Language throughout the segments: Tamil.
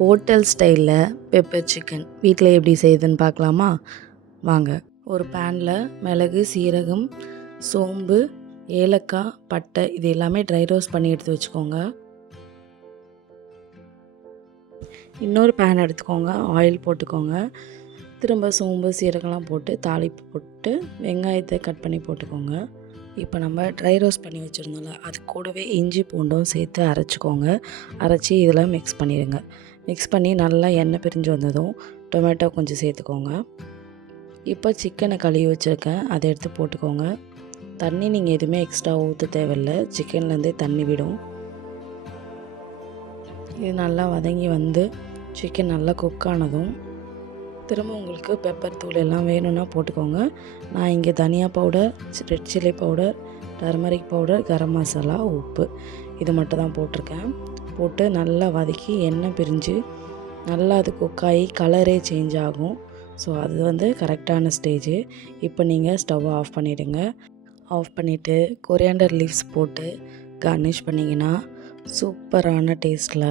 ஹோட்டல் ஸ்டைலில் பெப்பர் சிக்கன் வீட்டில் எப்படி செய்யுதுன்னு பார்க்கலாமா? வாங்க. ஒரு பேனில் மிளகு, சீரகம், சோம்பு, ஏலக்காய், பட்டை இது எல்லாமே ட்ரை ரோஸ்ட் பண்ணி எடுத்து வச்சுக்கோங்க. இன்னொரு பேன் எடுத்துக்கோங்க, ஆயில் போட்டுக்கோங்க. திரும்ப சோம்பு, சீரகம்லாம் போட்டு தாளிப்பு போட்டு வெங்காயத்தை கட் பண்ணி போட்டுக்கோங்க. இப்போ நம்ம ட்ரை ரோஸ்ட் பண்ணி வச்சுருந்தோம்ல, அது கூடவே இஞ்சி பூண்டும் சேர்த்து அரைச்சிக்கோங்க. அரைச்சி இதில் மிக்ஸ் பண்ணிடுங்க. மிக்ஸ் பண்ணி நல்லா எண்ணெய் பிரிஞ்சு வந்ததும் டொமேட்டோ கொஞ்சம் சேர்த்துக்கோங்க. இப்போ சிக்கனை கழுவி வச்சுருக்கேன், அதை எடுத்து போட்டுக்கோங்க. தண்ணி நீங்கள் எதுவுமே எக்ஸ்ட்ரா ஊற்ற தேவையில்லை, சிக்கன்லேருந்தே தண்ணி விடும். இது நல்லா வதங்கி வந்து சிக்கன் நல்லா குக் ஆனதும் திரும்ப உங்களுக்கு பெப்பர் தூள் எல்லாம் வேணும்னா போட்டுக்கோங்க. நான் இங்கே தனியா powder, red chilli powder, turmeric powder, garam masala, உப்பு இது மட்டும் தான் போட்டிருக்கேன். போட்டு நல்லா வதக்கி எண்ணெய் பிரிஞ்சு நல்லா அது குக்காகி கலரே சேஞ்ச் ஆகும். ஸோ அது வந்து கரெக்டான ஸ்டேஜு. இப்போ நீங்கள் ஸ்டவ்வை ஆஃப் பண்ணிவிடுங்க. ஆஃப் பண்ணிவிட்டு கொரியாண்டர் லீவ்ஸ் போட்டு கார்னிஷ் பண்ணிங்கன்னா சூப்பரான டேஸ்ட்டில்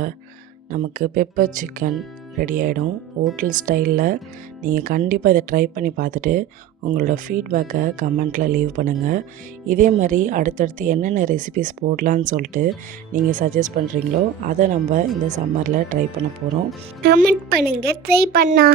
நமக்கு பெப்பர் சிக்கன் ரெடி ஆகிடும். ஹோட்டல் ஸ்டைலில் நீங்கள் கண்டிப்பாக இதை ட்ரை பண்ணி பார்த்துட்டு உங்களோட ஃபீட்பேக்கை கமெண்ட்டில் லீவ் பண்ணுங்கள். இதே மாதிரி அடுத்தடுத்து என்னென்ன ரெசிபிஸ் போடலான்னு சொல்லிட்டு நீங்கள் சஜஸ்ட் பண்ணுறீங்களோ அதை நம்ம இந்த சம்மரில் ட்ரை பண்ண போகிறோம். கமெண்ட் பண்ணுங்கள், ட்ரை பண்ணா